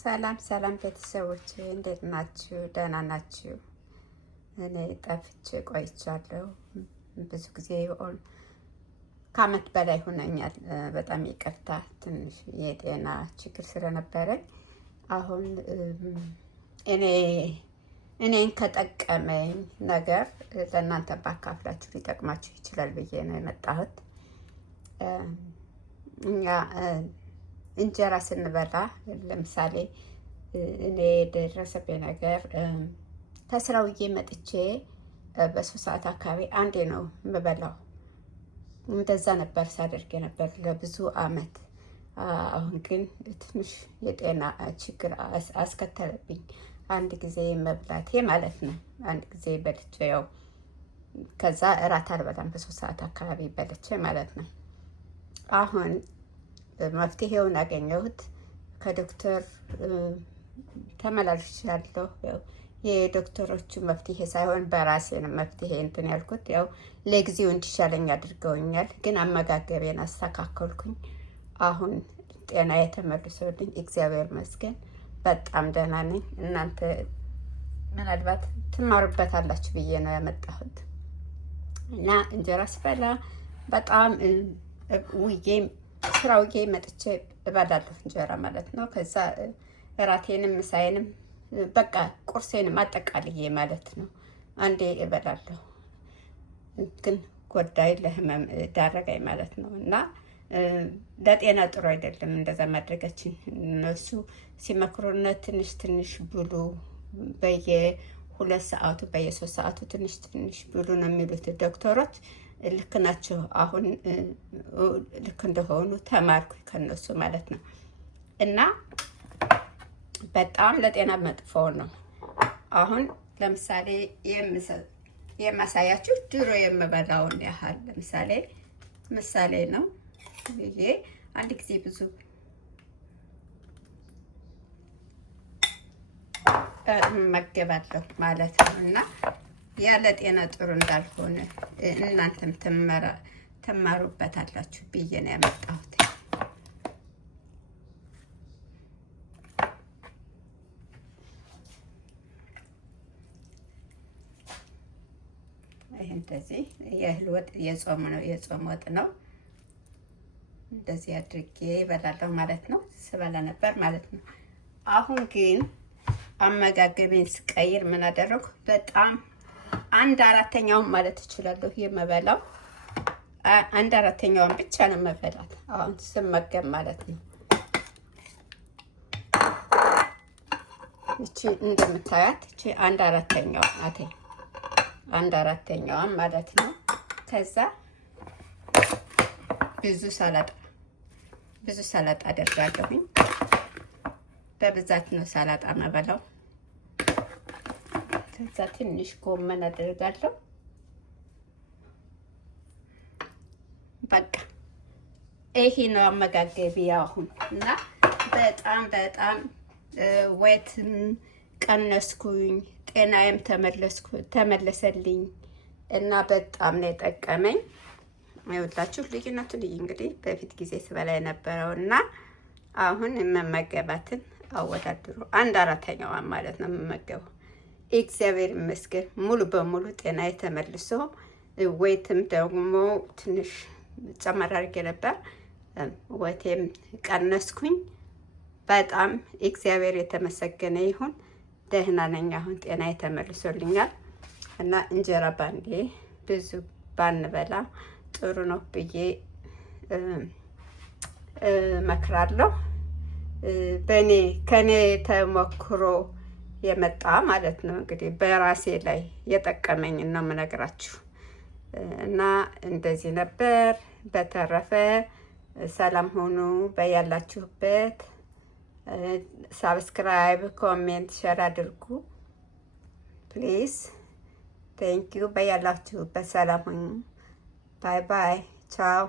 ሰላም ሰላም ቤተሰቦች እንዴት ናችሁ? ደህና ናችሁ? እኔ ጠፍቼ ቆይቻለሁ። ብዙ ጊዜ ከዓመት በላይ ሆነኛል። በጣም ይቅርታ፣ ትንሽ የጤና ችግር ስለነበረኝ አሁን እኔን ከጠቀመኝ ነገር ለእናንተ ባካፍላችሁ ሊጠቅማችሁ ይችላል ብዬ ነው የመጣሁት። እኛ እንጀራ ስንበላ ለምሳሌ እኔ የደረሰብኝ ነገር ከስራ ውዬ መጥቼ በ3 ሰዓት አካባቢ አንዴ ነው የምበላው። እንደዛ ነበር ሳደርግ ነበር ለብዙ አመት። አሁን ግን ትንሽ የጤና ችግር አስከተለብኝ። አንድ ጊዜ መብላቴ ማለት ነው። አንድ ጊዜ በልቼ ያው ከዛ እራት አልበላም በ3 ሰዓት አካባቢ በልቼ ማለት ነው። አሁን መፍትሄውን አገኘሁት ከዶክተር ተመላልሻለሁ። የዶክተሮቹ መፍትሄ ሳይሆን በራሴ ነው መፍትሄ እንትን ያልኩት። ያው ለጊዜው እንዲሻለኝ አድርገውኛል፣ ግን አመጋገቤን አስተካከልኩኝ። አሁን ጤና የተመልሶልኝ እግዚአብሔር ይመስገን በጣም ደህና ነኝ። እናንተ ምናልባት ትማሩበታላችሁ ብዬ ነው ያመጣሁት። እና እንጀራ ስበላ በጣም ስራ ውዬ መጥቼ እበላለሁ እንጀራ ማለት ነው። ከዛ እራቴንም ምሳዬንም በቃ ቁርሴንም አጠቃልዬ ማለት ነው አንዴ እበላለሁ። ግን ጎዳይ ለህመም ዳረጋይ ማለት ነው። እና ለጤና ጥሩ አይደለም እንደዛ ማድረጋችን። እነሱ ሲመክሩን ትንሽ ትንሽ ብሉ፣ በየ2 ሰዓቱ በየ3 ሰዓቱ ትንሽ ትንሽ ብሉ ነው የሚሉት ዶክተሮች። ልክ ናቸው። አሁን ልክ እንደሆኑ ተማርኩ ከነሱ ማለት ነው። እና በጣም ለጤና መጥፎ ነው። አሁን ለምሳሌ የማሳያችሁ ድሮ የምበላውን ያህል ምሳሌ ነው ብዬ አንድ ጊዜ ብዙ መገባለሁ ማለት ነው። እና ያለ ጤና ጥሩ እንዳልሆነ እናንተም ትማሩበታላችሁ ብዬ ነው ያመጣሁት። ይሄ እንደዚህ የእህል ወጥ የጾም ወጥ ነው። እንደዚህ አድርጌ እበላለሁ ማለት ነው። ስበላ ነበር ማለት ነው። አሁን ግን አመጋገቤን ስቀይር ምን አደረኩ? በጣም 1/4ኛውን ማለት እችላለሁ የምበላው 1/4ኛውን ብቻ ነው መበላት አሁን ስመገብ ማለት ነው። እቺ እንደምታያት እቺ 1/4ኛው ናት። 1/4ኛዋን ማለት ነው። ከዛ ብዙ ሰላጣ አደርጋለሁኝ። በብዛት ነው ሰላጣ መበላው። ከዛ ትንሽ ጎመን አደርጋለሁ። በቃ ይሄ ነው አመጋገቢ አሁን። እና በጣም ወይትም ቀነስኩኝ፣ ጤናዬም ተመለሰልኝ እና በጣም ነው የጠቀመኝ። ይኸውላችሁ ልዩነቱን እንግዲህ በፊት ጊዜ ስበላ የነበረው እና አሁን የምመገባትን አወዳድሩ። 1/4ኛዋን ማለት ነው የምመገበው። እግዚአብሔር ይመስገን ሙሉ በሙሉ ጤና ተመልሶ፣ ወይትም ደግሞ ትንሽ ጨመር አድርጌ ነበር፣ ወይቴም ቀነስኩኝ። በጣም እግዚአብሔር የተመሰገነ ይሁን። ደህና ነኝ አሁን፣ ጤና ተመልሶልኛል። እና እንጀራ ባንዴ ብዙ ባንበላ ጥሩ ነው ብዬ መክራለሁ። ከኔ ተሞክሮ የመጣ ማለት ነው። እንግዲህ በራሴ ላይ የጠቀመኝ ነው የምነግራችሁ። እና እንደዚህ ነበር። በተረፈ ሰላም ሆኑ በያላችሁበት። ሳብስክራይብ፣ ኮሜንት፣ ሼር አድርጉ ፕሊዝ። ቴንክ ዩ። በያላችሁበት ሰላም ሁኑ። ባይ ባይ። ቻው